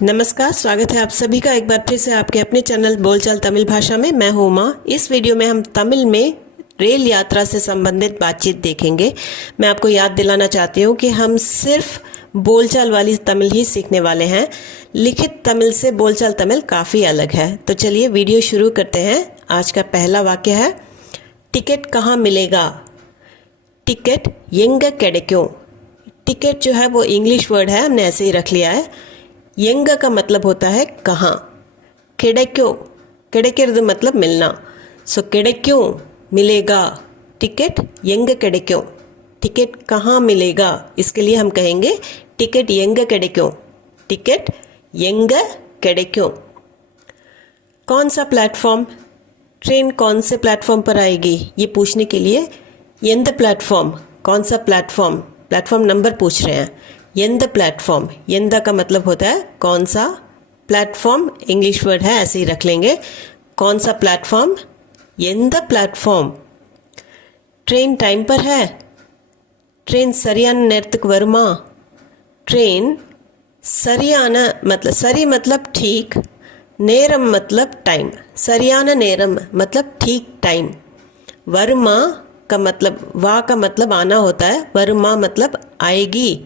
नमस्कार, स्वागत है आप सभी का एक बार फिर से आपके अपने चैनल बोलचाल तमिल भाषा में। मैं हूँ उमा। इस वीडियो में हम तमिल में रेल यात्रा से संबंधित बातचीत देखेंगे। मैं आपको याद दिलाना चाहती हूँ कि हम सिर्फ बोलचाल वाली तमिल ही सीखने वाले हैं। लिखित तमिल से बोलचाल तमिल काफ़ी अलग है। तो चलिए वीडियो शुरू करते हैं। आज का पहला वाक्य है, टिकट कहाँ मिलेगा। टिकट एंग किडैक्कुम। टिकट जो है वो इंग्लिश वर्ड है, हमने ऐसे ही रख लिया है। यंग का मतलब होता है कहाँ। किडैक्कुम, किडैक्किरदु मतलब मिलना। सो किडैक्कुम मिलेगा, टिकट यंग किडैक्कुम। टिकट कहाँ मिलेगा, इसके लिए हम कहेंगे टिकट यंग किडैक्कुम। टिकट यंग किडैक्कुम। कौन सा प्लेटफॉर्म, ट्रेन कौन से प्लेटफॉर्म पर आएगी, ये पूछने के लिए यंद प्लेटफॉर्म, कौन सा प्लेटफॉर्म, प्लेटफॉर्म नंबर पूछ रहे हैं। यंद प्लेटफॉर्म, यंद का मतलब होता है कौन सा। प्लेटफॉर्म इंग्लिश वर्ड है, ऐसे ही रख लेंगे। कौन सा प्लेटफॉर्म, यंद प्लेटफॉर्म। ट्रेन टाइम पर है। ट्रेन सरियाना नेरत्तुक्कु वरुमा। ट्रेन सरियाना मतलब, सरी मतलब ठीक, नेरम मतलब टाइम। सरियाना नेरम मतलब ठीक टाइम। वरुमा का मतलब, वा का मतलब आना होता है, वरुमा मतलब आएगी।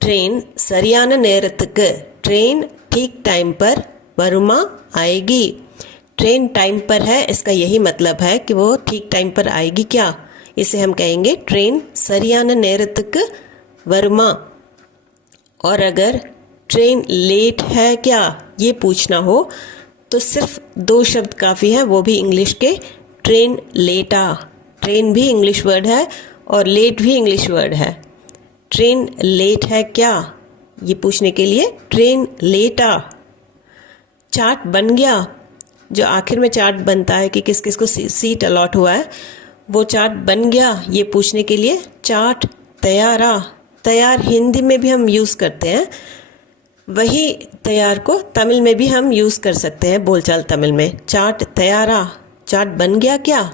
ट्रेन सरियाना नेरत्तुक्कु, ट्रेन ठीक टाइम पर, वरुमा आएगी। ट्रेन टाइम पर है, इसका यही मतलब है कि वो ठीक टाइम पर आएगी क्या, इसे हम कहेंगे ट्रेन सरियाना नेरत्तुक्कु वरुमा। और अगर ट्रेन लेट है क्या, ये पूछना हो तो सिर्फ दो शब्द काफ़ी है, वो भी इंग्लिश के, ट्रेन लेटा। ट्रेन भी इंग्लिश वर्ड है और लेट भी इंग्लिश वर्ड है। ट्रेन लेट है क्या, ये पूछने के लिए ट्रेन लेटा। चार्ट बन गया, जो आखिर में चार्ट बनता है कि किस किस को सीट अलॉट हुआ है, वो चार्ट बन गया, ये पूछने के लिए चार्ट तैयारा। तैयार हिंदी में भी हम यूज़ करते हैं, वही तैयार को तमिल में भी हम यूज़ कर सकते हैं बोलचाल तमिल में। चार्ट तैयारा, चार्ट बन गया क्या,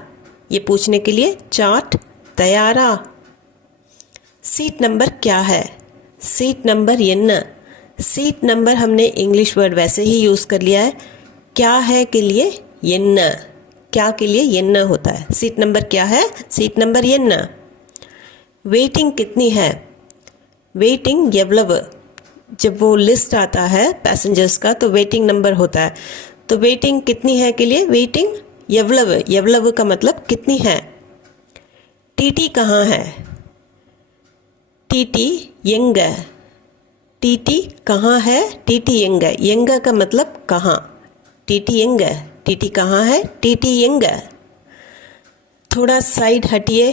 ये पूछने के लिए चार्ट तैयारा। सीट नंबर क्या है, सीट नंबर एन्न। सीट नंबर हमने इंग्लिश वर्ड वैसे ही यूज़ कर लिया है। क्या है के लिए एन्न, क्या के लिए एन्न होता है। सीट नंबर क्या है, सीट नंबर एन्न। वेटिंग कितनी है, वेटिंग एव्वलवु। जब वो लिस्ट आता है पैसेंजर्स का तो वेटिंग नंबर होता है, तो वेटिंग कितनी है के लिए वेटिंग एव्वलवु। एव्वलवु का मतलब कितनी है। टीटी कहाँ है, टीटी यंग। टीटी कहाँ है, टीटी यंग। यंग का मतलब कहाँ, टीटी यंग, टीटी कहाँ है, टीटी यंग। थोड़ा साइड हटिए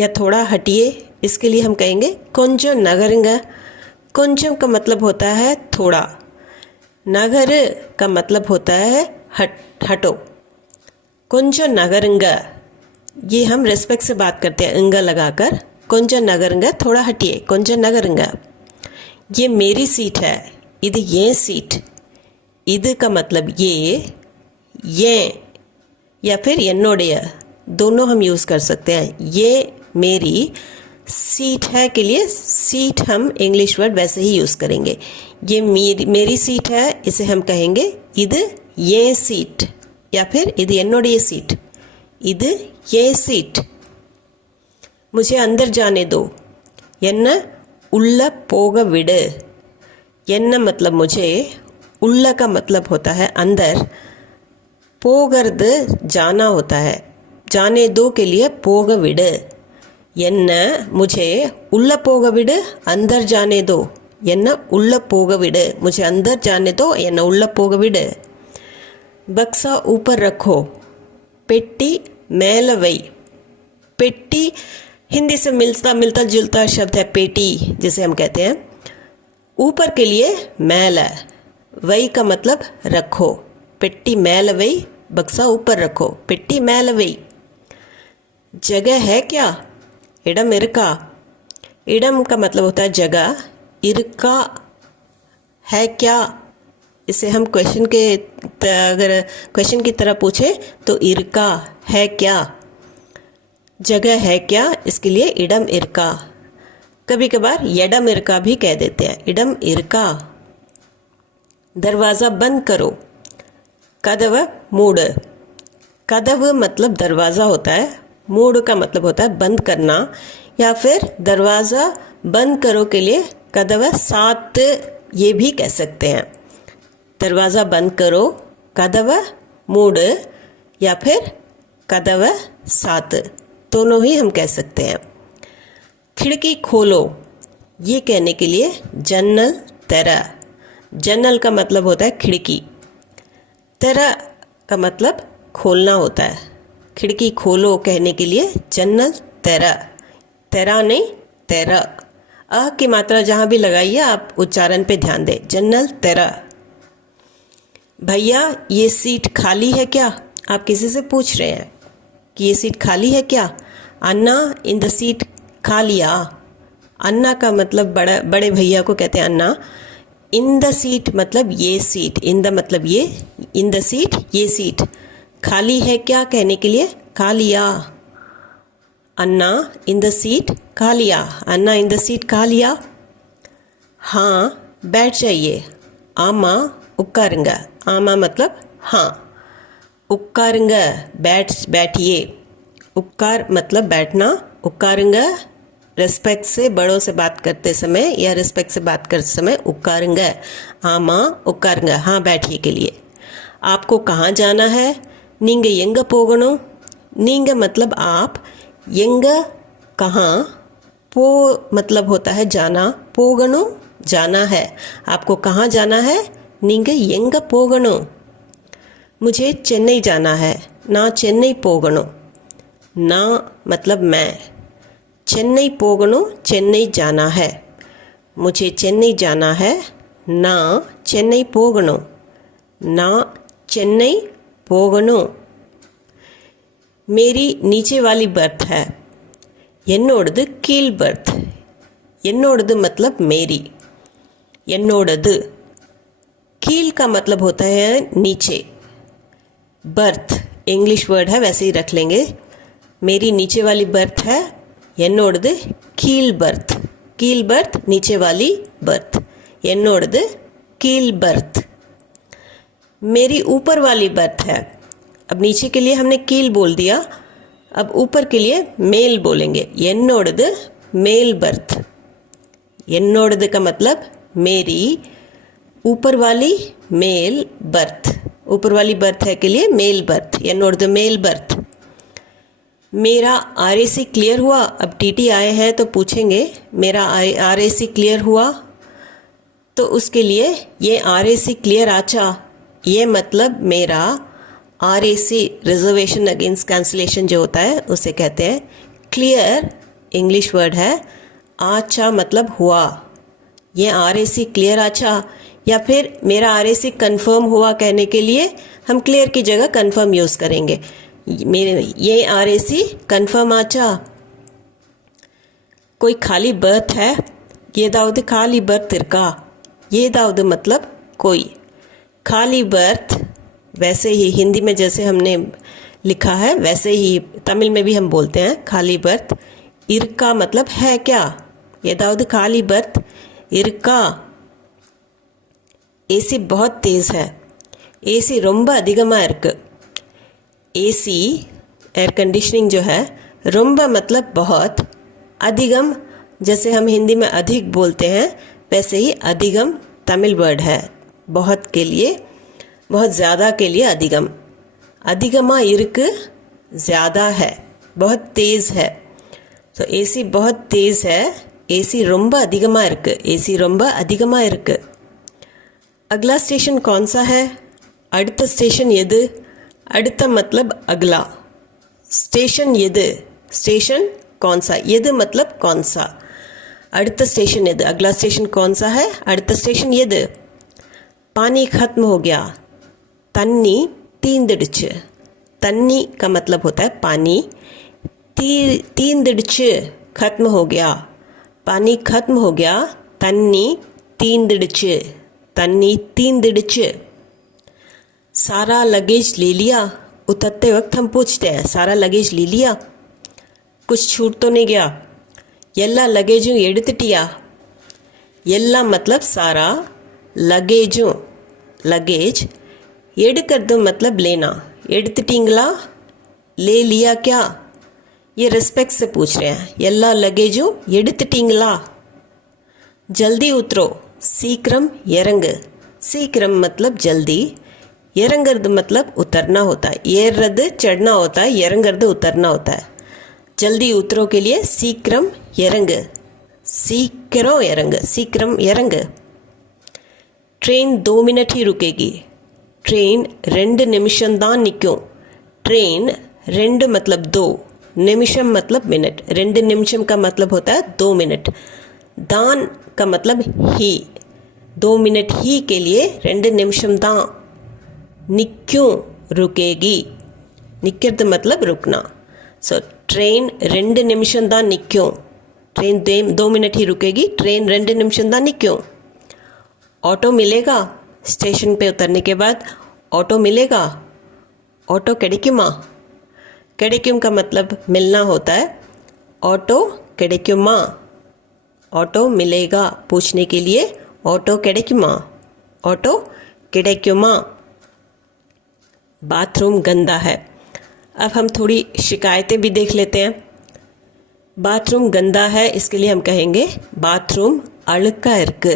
या थोड़ा हटिए, इसके लिए हम कहेंगे कोंजम नगरुंग। कोंजम का मतलब होता है थोड़ा, नगर का मतलब होता है हटो। कोंजम नगरुंग, ये हम रेस्पेक्ट से बात करते हैं इंगा लगाकर। कोंजम नगरुंग, थोड़ा हटिए, कोंजम नगरुंग। ये मेरी सीट है, इधर ये सीट। इधर का मतलब ये या फिर एन्नोडेय, दोनों हम यूज़ कर सकते हैं। ये मेरी सीट है के लिए सीट हम इंग्लिश वर्ड वैसे ही यूज़ करेंगे। ये मेरी सीट है, इसे हम कहेंगे इधर ये सीट, या फिर इधर एन्नोडेय सीट, इधर ये सीट। मुझे अंदर जाने दो, एन्न उल्ला पोग विडु। एन्न मतलब मुझे, उल्ला का मतलब होता है अंदर, पोगर्द जाना होता है, जाने दो के लिए पोग विडु। एन्न मुझे उल्ला पोग विडु, अंदर जाने दो। एन्न उल्ला पोग विडु, मुझे अंदर जाने दो, एन्न उल्ला पोग विडु। बक्सा ऊपर रखो, पेट्टी मेल वई। पेट्टी हिंदी से मिलता मिलता जुलता शब्द है पेटी, जिसे हम कहते हैं। ऊपर के लिए मैल है, वही का मतलब रखो। पेट्टी मैल वही, बक्सा ऊपर रखो, पेट्टी मैल वही। जगह है क्या, इडम इरका। इडम का मतलब होता है जगह, इरका है क्या, इसे हम क्वेश्चन के, अगर क्वेश्चन की तरह पूछे तो इरका है क्या, जगह है क्या, इसके लिए इडम इरका। कभी कभार यडम इरका भी कह देते हैं, इडम इरका। दरवाज़ा बंद करो, कदव मूड। कदव मतलब दरवाज़ा होता है, मूड का मतलब होता है बंद करना, या फिर दरवाज़ा बंद करो के लिए कदव सात ये भी कह सकते हैं। दरवाज़ा बंद करो, कदव मूड, या फिर कदव सात, दोनों ही हम कह सकते हैं। खिड़की खोलो ये कहने के लिए जन्नल तेरा। जन्नल का मतलब होता है खिड़की, तेरा का मतलब खोलना होता है। खिड़की खोलो कहने के लिए जन्नल तेरा, तेरा नहीं तेरा। अ की मात्रा जहाँ भी लगाइए आप उच्चारण पे ध्यान दें, जन्नल तेरा। भैया ये सीट खाली है क्या? आप किसी से पूछ रहे हैं कि ये सीट खाली है क्या? अन्ना इन द सीट खालिया। अन्ना का मतलब बड़े भैया को कहते हैं अन्ना। इन द सीट मतलब ये सीट, इन द मतलब ये, इन द सीट ये सीट। खाली है क्या कहने के लिए खालिया। अन्ना इन द सीट खालिया, अन्ना इन द सीट खालिया। हाँ बैठ जाइए, आमा उक्कारुंगा। आमा मतलब हाँ, उक्कारुंगा बैठिए। उक्कार मतलब बैठना, उक्कारुंगा रिस्पेक्ट से, बड़ों से बात करते समय या रिस्पेक्ट से बात करते समय उक्कारुंगा। आमा उक्कारुंगा हाँ बैठिए के लिए। आपको कहाँ जाना है? नींग यंग पोगणो। नींग मतलब आप, यंग कहाँ, पो मतलब होता है जाना, पोगणो जाना है। आपको कहाँ जाना है? नींग यंग पोगणो। मुझे चेन्नई जाना है, ना चेन्नई पोगणो। ना मतलब मैं, चेन्नई पोगणो चेन्नई जाना है। मुझे चेन्नई जाना है, ना चेन्नई पोगणो, ना चेन्नई पोगणो। मेरी नीचे वाली बर्थ है, என்னோடது கீழ் बर्थ। என்னோடது मतलब मेरी, என்னோடது। कील का मतलब होता है नीचे, बर्थ इंग्लिश वर्ड है वैसे ही रख लेंगे। मेरी नीचे वाली बर्थ है, என்னோடது கீழ் बर्थ। कील बर्थ नीचे वाली बर्थ, என்னோடது कील बर्थ। मेरी ऊपर वाली बर्थ है। अब नीचे के लिए हमने कील बोल दिया, अब ऊपर के लिए मेल बोलेंगे, என்னோடது मेल बर्थ। என்னோடது का मतलब मेरी, ऊपर वाली मेल बर्थ, ऊपर वाली बर्थ है के लिए मेल बर्थ, என்னோடது मेल बर्थ। मेरा आरएसी क्लियर हुआ? अब टीटी आए हैं तो पूछेंगे मेरा आरएसी क्लियर हुआ, तो उसके लिए ये आरएसी क्लियर आचा, ये मतलब मेरा आरएसी रिजर्वेशन अगेंस्ट कैंसिलेशन जो होता है उसे कहते हैं। क्लियर इंग्लिश वर्ड है, आचा मतलब हुआ, ये आरएसी क्लियर आचा। या फिर मेरा आरएसी कंफर्म हुआ कहने के लिए हम क्लियर की जगह कंफर्म यूज़ करेंगे। मेरे ये आरएसी कंफर्म आचा। कोई खाली बर्थ है, ये दाऊद खाली बर्थ तिरका। ये दाऊद मतलब कोई, खाली बर्थ वैसे ही हिंदी में जैसे हमने लिखा है वैसे ही तमिल में भी हम बोलते हैं खाली बर्थ। इरका मतलब है क्या, ये दाऊद खाली बर्थ इरका। एसी बहुत तेज़ है, एसी ரொம்ப அதிகமா இருக்கு। एसी एयर कंडीशनिंग जो है, ரொம்ப मतलब बहुत, अधिगम जैसे हम हिंदी में अधिक बोलते हैं वैसे ही अधिगम तमिल वर्ड है, बहुत के लिए, बहुत ज़्यादा के लिए अधिगम। अधिगमा इरुक्कु ज़्यादा है, बहुत तेज़ है। तो एसी बहुत तेज़ है, एसी ரொம்ப அதிகமா இருக்கு, एसी ரொம்ப அதிகமா இருக்கு। अगला स्टेशन कौन सा है? அடுத்த स्टेशन எது? அடுத்த मतलब अगला, स्टेशन எது, स्टेशन कौन सा, எது मतलब कौन सा। அடுத்த स्टेशन எது, अगला स्टेशन कौन सा है, அடுத்த स्टेशन எது। पानी खत्म हो गया, तन्नी तींदिடுச்சு। तन्नी का मतलब होता है पानी, तींदिடுச்சு खत्म हो गया, पानी खत्म हो गया, तन्नी तींदिடுச்சு, तन्नी तींदिடுச்சு। सारा लगेज ले लिया, उतरते वक्त हम पूछते हैं सारा लगेज ले लिया, कुछ छूट तो नहीं गया। எல்லா लगेजும் எடுத்துட்டியா, எல்லா मतलब सारा, लगेजும் लगेज, எடுக்கிறது मतलब लेना, எடுத்துட்டீங்களா, ले लिया क्या, ये रिस्पेक्ट से पूछ रहे हैं। எல்லா लगेजும் எடுத்துட்டீங்களா। जल्दी उतरो, सीक्रम इறंग, सीक्रम मतलब जल्दी, इறंगறது मतलब उतरना होता है, ஏறுறது चढ़ना होता है, इறंगறது उतरना होता है। जल्दी उतरो के लिए सीक्रम इறंग, सीक्रम इறंग, सीक्रम इறंग। ट्रेन 2 मिनट ही रुकेगी, ट्रेन 2 நிமிஷம் தான் நிற்கும்। ट्रेन 2 मतलब 2, निमिषम मतलब मिनट, 2 निमिषम का मतलब होता है 2 मिनट, दान का मतलब ही, 2 मिनट ही के लिए 2 निमिषम दान, निक्यों रुकेगी, निक्கிறது मतलब रुकना। सो ट्रेन 2 निमिषम दान निक्यों, ट्रेन 2 मिनट ही रुकेगी, ट्रेन 2 निमिषम दान निक्यों। ऑटो मिलेगा, स्टेशन पे उतरने के बाद ऑटो मिलेगा, ऑटो கிடைக்குமா, கிடைக்கும் का मतलब मिलना होता है, ऑटो கிடைக்குமா, ऑटो मिलेगा पूछने के लिए ऑटो கிடைக்குமா, ऑटो கிடைக்குமா। बाथरूम गंदा है। अब हम थोड़ी शिकायतें भी देख लेते हैं। बाथरूम गंदा है, इसके लिए हम कहेंगे बाथरूम अழுக்கா இருக்கு।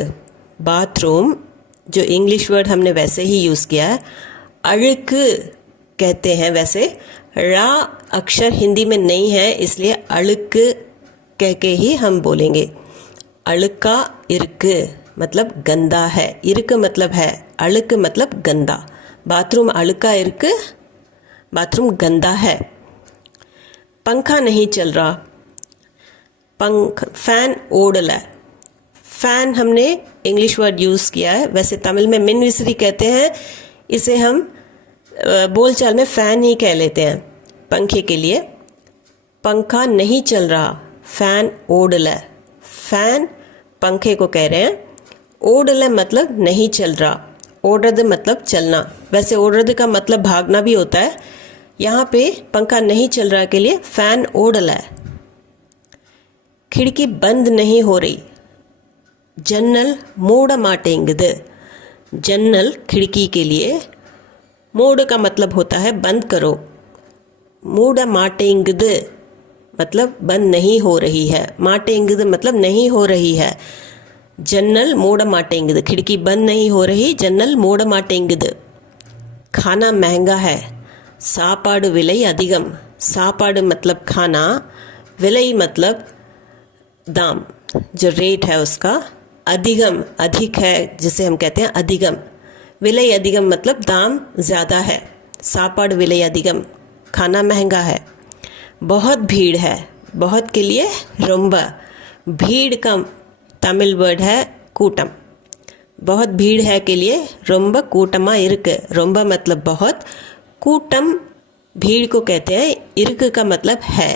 बाथरूम जो इंग्लिश वर्ड हमने वैसे ही यूज़ किया है, अழுக்கு कहते हैं, वैसे रा अक्षर हिंदी में नहीं है, इसलिए अழுக்கு कह के ही हम बोलेंगे। अழுக்கா இருக்கு मतलब गंदा है, इर्क मतलब है, अழுக்கு मतलब गंदा। बाथरूम अழுக்கா இருக்கு, बाथरूम गंदा है। पंखा नहीं चल रहा, फैन ओडल है। फ़ैन हमने इंग्लिश वर्ड यूज़ किया है, वैसे तमिल में मिनविसिरी कहते हैं, इसे हम बोलचाल में फ़ैन ही कह लेते हैं पंखे के लिए। पंखा नहीं चल रहा, फ़ैन ओडल है, फ़ैन पंखे को कह रहे हैं, ओडल है मतलब नहीं चल रहा, ओडरद मतलब चलना, वैसे ओडरद का मतलब भागना भी होता है, यहाँ पे पंखा नहीं चल रहा के लिए फ़ैन ओडल है। खिड़की बंद नहीं हो रही, जन्नल மூட மாட்டேங்குது, जन्नल खिड़की के लिए, மூட का मतलब होता है बंद करो, மூட மாட்டேங்குது मतलब बंद नहीं हो रही है, மாட்டேங்குது मतलब नहीं हो रही है, जन्नल மூட மாட்டேங்குது, खिड़की बंद नहीं हो रही, जन्नल மூட மாட்டேங்குது। खाना महंगा है, சாப்பாடு விலை அதிகம், சாப்பாடு मतलब खाना, विலை मतलब दाम, जो रेट है उसका, अधिगम अधिक है जिसे हम कहते हैं अधिगम, विलय अधिगम मतलब दाम ज़्यादा है, सापाड़ विलय अधिगम, खाना महंगा है। बहुत भीड़ है, बहुत के लिए रोम्बा, भीड़ का तमिल वर्ड है कूटम, बहुत भीड़ है के लिए रोम्बा कूटमा इरुक, रोम्बा मतलब बहुत, कूटम भीड़ को कहते हैं, इरुक का मतलब है,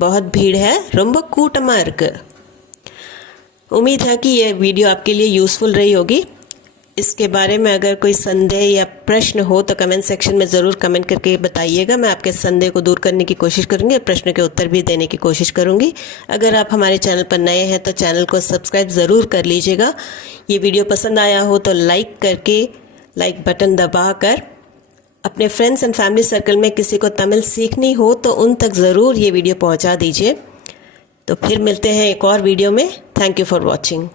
बहुत भीड़ है, रोम्बा कूटमा इरुक। उम्मीद है कि ये वीडियो आपके लिए यूज़फुल रही होगी। इसके बारे में अगर कोई संदेह या प्रश्न हो तो कमेंट सेक्शन में ज़रूर कमेंट करके बताइएगा, मैं आपके संदेह को दूर करने की कोशिश करूँगी और प्रश्न के उत्तर भी देने की कोशिश करूँगी। अगर आप हमारे चैनल पर नए हैं तो चैनल को सब्सक्राइब ज़रूर कर लीजिएगा। ये वीडियो पसंद आया हो तो लाइक करके, लाइक बटन दबा कर अपने फ्रेंड्स एंड फैमिली सर्कल में किसी को तमिल सीखनी हो तो उन तक ज़रूर ये वीडियो पहुँचा दीजिए। तो फिर मिलते हैं एक और वीडियो में। Thank you for watching.